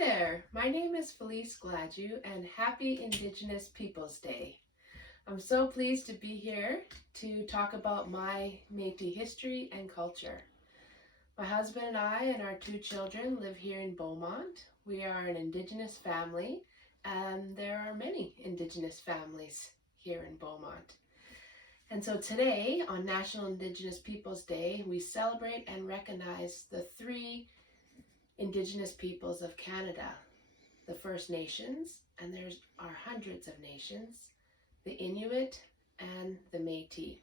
there, my name is Felice Gladue and happy Indigenous Peoples Day. I'm so pleased to be here to talk about my Métis history and culture. My husband and I and our two children live here in Beaumont. We are an Indigenous family and there are many Indigenous families here in Beaumont. And so today on National Indigenous Peoples Day, we celebrate and recognize the three Indigenous peoples of Canada, the First Nations, and there are hundreds of nations, the Inuit and the Métis.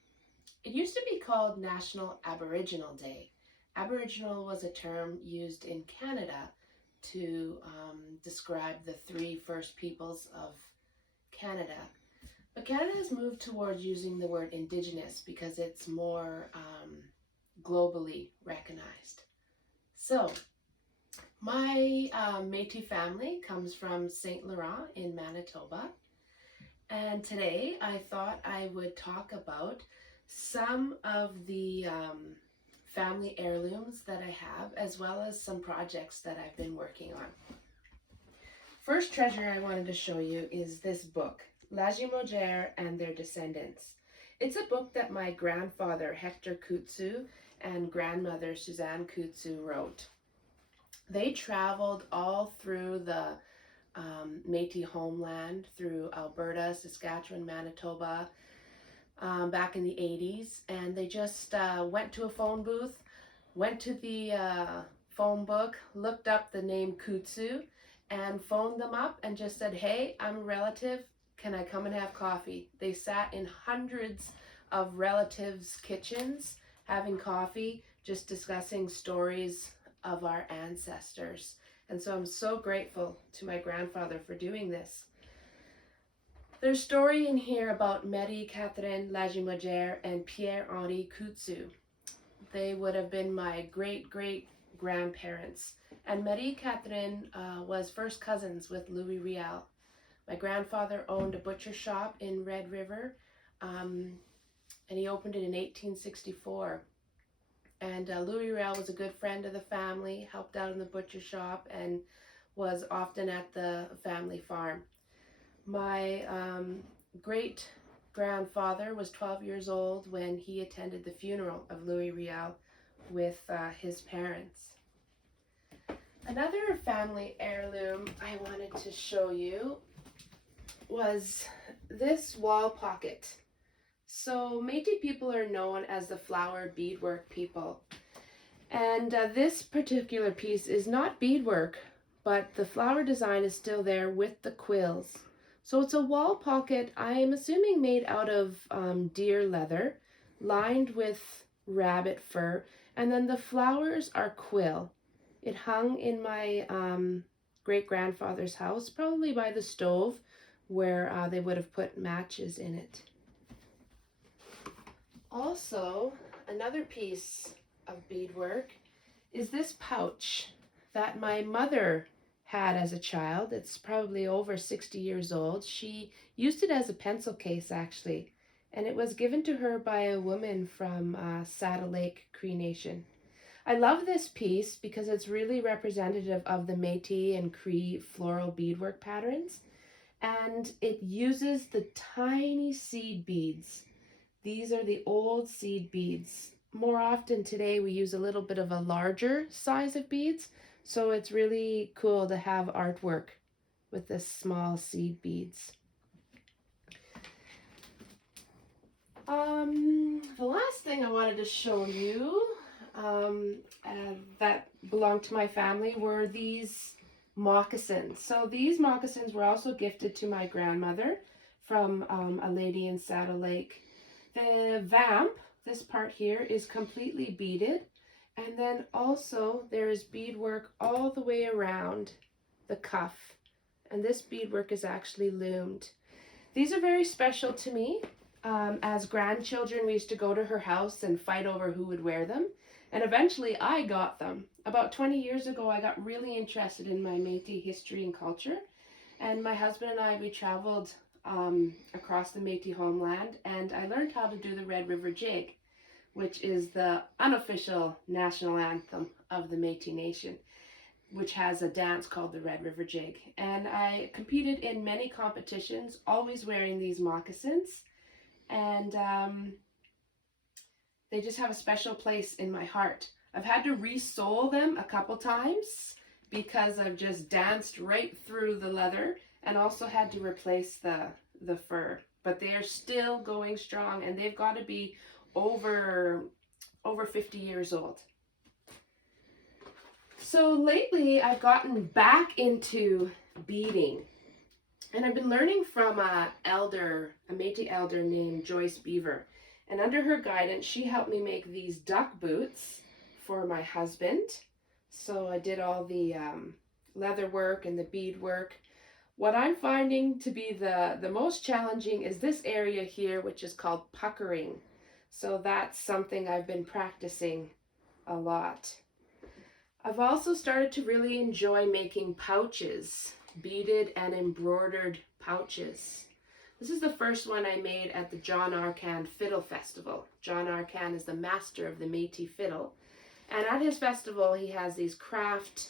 It used to be called National Aboriginal Day. Aboriginal was a term used in Canada to describe the three first peoples of Canada. But Canada has moved towards using the word Indigenous because it's more globally recognized. So, my Métis family comes from St. Laurent in Manitoba, and today I thought I would talk about some of the family heirlooms that I have, as well as some projects that I've been working on. First treasure I wanted to show you is this book, Logi, Mojare and Their Descendants. It's a book that my grandfather Hector Kutsu and grandmother Suzanne Kutsu wrote. They traveled all through the Métis homeland, through Alberta, Saskatchewan, Manitoba, back in the 80s, and they just went to a phone booth, went to the phone book, looked up the name Kutsu, and phoned them up and just said, "Hey, I'm a relative, can I come and have coffee?" They sat in hundreds of relatives' kitchens having coffee, just discussing stories of our ancestors. And so I'm so grateful to my grandfather for doing this. There's a story in here about Marie-Catherine Lagimogère and Pierre-Henri Kutsu. They would have been my great-great-grandparents. And Marie-Catherine was first cousins with Louis Riel. My grandfather owned a butcher shop in Red River, and he opened it in 1864. And Louis Riel was a good friend of the family, helped out in the butcher shop, and was often at the family farm. My great-grandfather was 12 years old when he attended the funeral of Louis Riel with his parents. Another family heirloom I wanted to show you was this wall pocket. So Métis people are known as the flower beadwork people. And this particular piece is not beadwork, but the flower design is still there with the quills. So it's a wall pocket, I am assuming made out of deer leather, lined with rabbit fur, and then the flowers are quill. It hung in my great-grandfather's house, probably by the stove, where they would have put matches in it. Also, another piece of beadwork is this pouch that my mother had as a child. It's probably over 60 years old. She used it as a pencil case, actually, and it was given to her by a woman from Saddle Lake Cree Nation. I love this piece because it's really representative of the Métis and Cree floral beadwork patterns, and it uses the tiny seed beads. These are the old seed beads. More often today we use a little bit of a larger size of beads, so it's really cool to have artwork with this small seed beads. The last thing I wanted to show you that belonged to my family were these moccasins. So these moccasins were also gifted to my grandmother from a lady in Saddle Lake. The vamp, this part here, is completely beaded, and then also there is beadwork all the way around the cuff, and this beadwork is actually loomed. These are very special to me. As grandchildren, we used to go to her house and fight over who would wear them, and eventually I got them. About 20 years ago, I got really interested in my Métis history and culture, and my husband and I, we traveled across the Métis homeland, and I learned how to do the Red River Jig, which is the unofficial national anthem of the Métis Nation. which has a dance called the Red River Jig. And I competed in many competitions, always wearing these moccasins. And they just have a special place in my heart. I've had to re-sole them a couple times because I've just danced right through the leather, and also had to replace the fur. But they are still going strong, and they've got to be over 50 years old. So lately I've gotten back into beading, and I've been learning from a Métis elder named Joyce Beaver. And under her guidance, she helped me make these duck boots for my husband. So I did all the leather work and the bead work. What I'm finding to be the most challenging is this area here, which is called puckering. So that's something I've been practicing a lot. I've also started to really enjoy making pouches, beaded and embroidered pouches. This is the first one I made at the John Arcan Fiddle Festival. John Arcan is the master of the Métis fiddle. And at his festival, he has these craft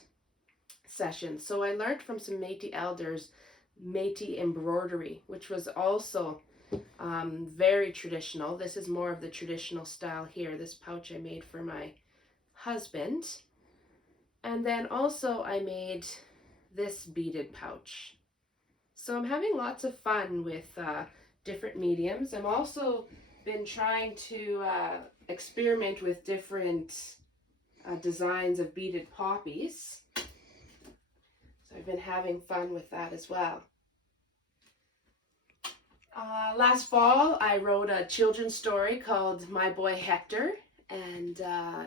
sessions. So I learned from some Métis elders Métis embroidery, which was also very traditional. This is more of the traditional style here. This pouch I made for my husband. And then also I made this beaded pouch. So I'm having lots of fun with different mediums. I'm also been trying to experiment with different designs of beaded poppies. So I've been having fun with that as well. Last fall I wrote a children's story called My Boy Hector, and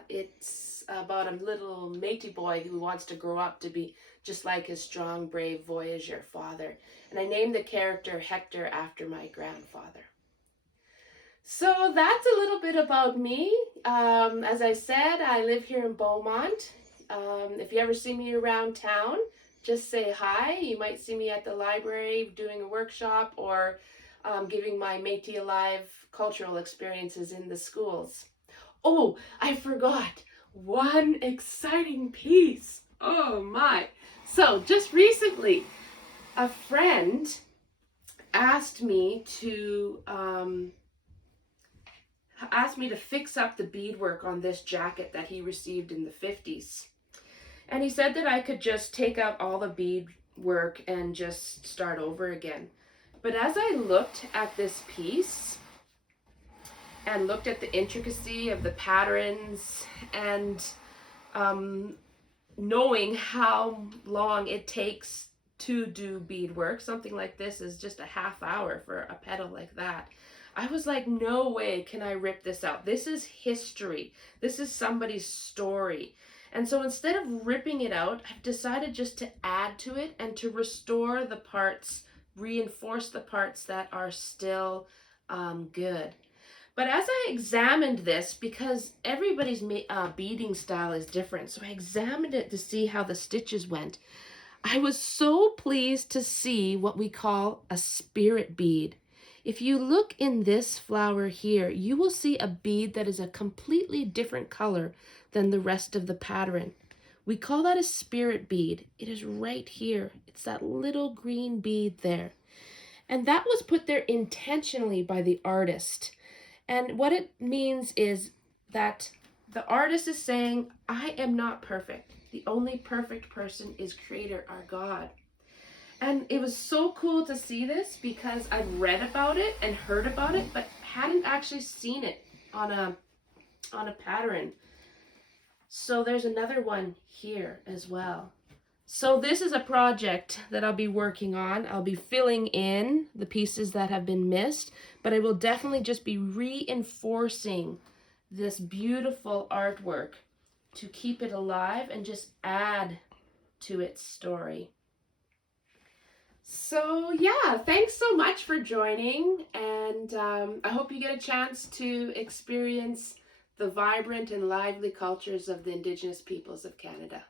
it's about a little Métis boy who wants to grow up to be just like his strong, brave voyageur father. And I named the character Hector after my grandfather. So that's a little bit about me. As I said, I live here in Beaumont. If you ever see me around town, just say hi. You might see me at the library doing a workshop, or giving my Métis Alive cultural experiences in the schools. Oh, I forgot one exciting piece. Oh my. So just recently, a friend asked me to fix up the beadwork on this jacket that he received in the 50s. And he said that I could just take out all the bead work and just start over again. But as I looked at this piece and looked at the intricacy of the patterns, and knowing how long it takes to do beadwork, something like this is just a half hour for a petal like that, I was like, no way can I rip this out. This is history. This is somebody's story. And so instead of ripping it out, I've decided just to add to it and to restore the parts, reinforce the parts that are still good. But as I examined this, because everybody's beading style is different, so I examined it to see how the stitches went. I was so pleased to see what we call a spirit bead. If you look in this flower here, you will see a bead that is a completely different color than the rest of the pattern. We call that a spirit bead. It is right here. It's that little green bead there. And that was put there intentionally by the artist. And what it means is that the artist is saying, I am not perfect. The only perfect person is Creator, our God. And it was so cool to see this because I'd read about it and heard about it, but hadn't actually seen it on a pattern. So there's another one here as well. So this is a project that I'll be working on. I'll be filling in the pieces that have been missed, but I will definitely just be reinforcing this beautiful artwork to keep it alive and just add to its story. So yeah, thanks so much for joining, and I hope you get a chance to experience the vibrant and lively cultures of the Indigenous peoples of Canada.